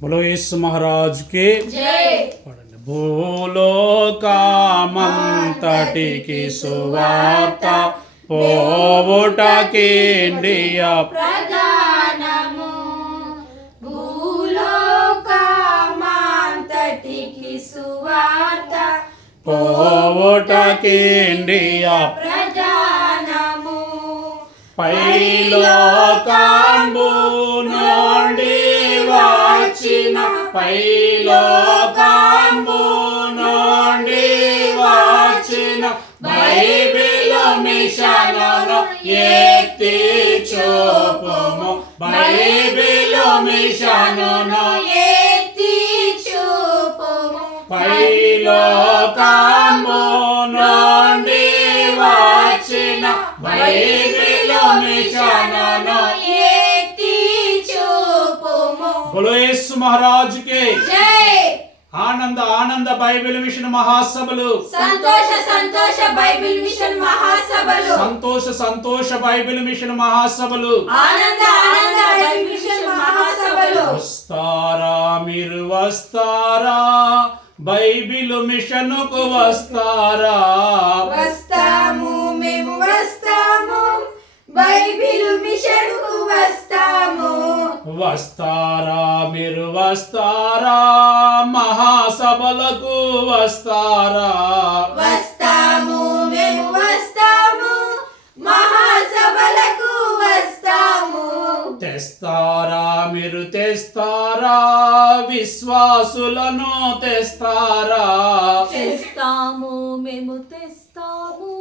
बोलो यीशु महाराज के जय। భూలోకమంతటికి సువార్త పోవుటకి ఇండియా ప్రధానము భూలోకమంతటికి సువార్త పోవుటకి ఇండియా ప్రధానము పైలోకంబు నుండి వచ్చిన పైలోకంబు నుండి వచ్చిన బైబిల్ మిషనును ఎత్తి చూపుము బైబిల్ మిషనును ఎత్తి చూపుము పైలోకంబు నుండి వచ్చిన బైబిల్ మిషనును ఎత్తి చూపుము। बोलो यीशु महाराज के जय। ఆనంద ఆనంద బైబిల్ మిషన్ మహాసభలు సంతోష సంతోష బైబిల్ మిషన్ మహాసభలు సంతోష సంతోష బైబిల్ మిషన్ మహాసభలు ఆనంద ఆనంద బైబిల్ మిషన్ మహాసభలు వస్తారా మీరు వస్తారా బైబిల్ మిషన్కు వస్తారా వస్తాము మేము వస్తాము బైబిల్ మిషన్ కు వస్తాము వస్తారా మీరు వస్తారా మహాసభలకు వస్తారా వస్తాము మేము వస్తాము మహాసభలకు వస్తాము తెస్తారా మీరు తెస్తారా విశ్వాసులను తెస్తారా తెస్తాము మేము తెస్తాము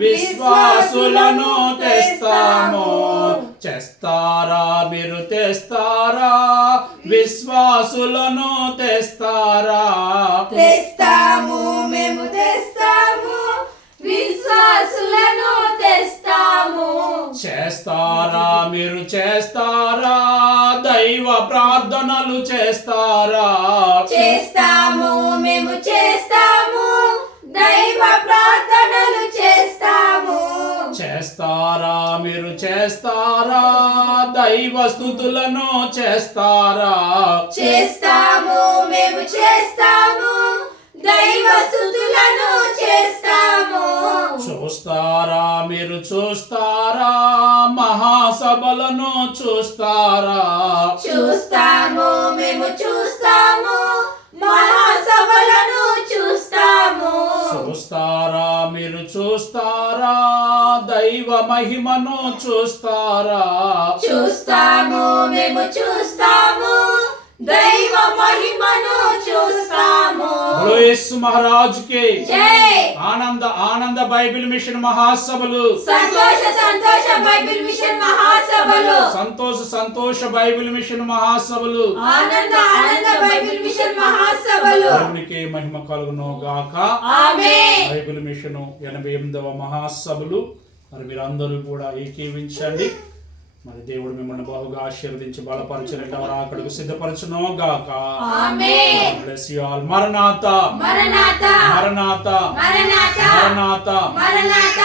విశ్వాసులను తెస్తాము చేస్తారా మీరు తెస్తారా విశ్వాసులను తెస్తారా తెస్తాము మేము తెస్తాము విశ్వాసులను తెస్తాము చేస్తారా మీరు చేస్తారా దైవ ప్రార్థనలు చేస్తారా చేస్తాము మేము చేస్తాము దైవ ప్రార్థనలు చేస్తాము చేస్తారా మీరు చేస్తారా దైవ స్తుతులను చేస్తారా చేస్తాము మేము చేస్తాము దైవ స్తుతులను చేస్తాము చూస్తారా మీరు చూస్తారా మహాసభలను చూస్తారా చూస్తాము మేము చూస్తాము మహాసభలను చూస్తాము చూస్తారా మీరు చూస్తారా దైవ మహిమను చూస్తారా చూస్తాము మేము చూస్తాము దైవ మహిమను చూస్తాము बोलो यीशु महाराज के జై। ఆనంద ఆనంద బైబిల్ మిషన్ మహాసభలు సంతోష సంతోష బైబిల్ మిషన్ మహాసభలు సంతోష సంతోష బైబిల్ మిషన్ మహాసభలు ఆనంద ఆనంద బైబిల్ మిషన్ మహాసభలు దేవునికి మహిమ కలుగును గాక ఆమేన్ బైబిల్ మిషన్ 88వ మహాసభలు మరి మీరందరూ కూడా ఏకీవించండి మరి దేవుడు మిమ్మల్ని బహుగా ఆశీర్వదించి బలపరచలేట అక్కడికి సిద్ధపరచును గాక ఆమేన్ బ్లెస్ యు ఆల్ మరణాత మరణాత మరణాత మరణాత మరణాత మరణాత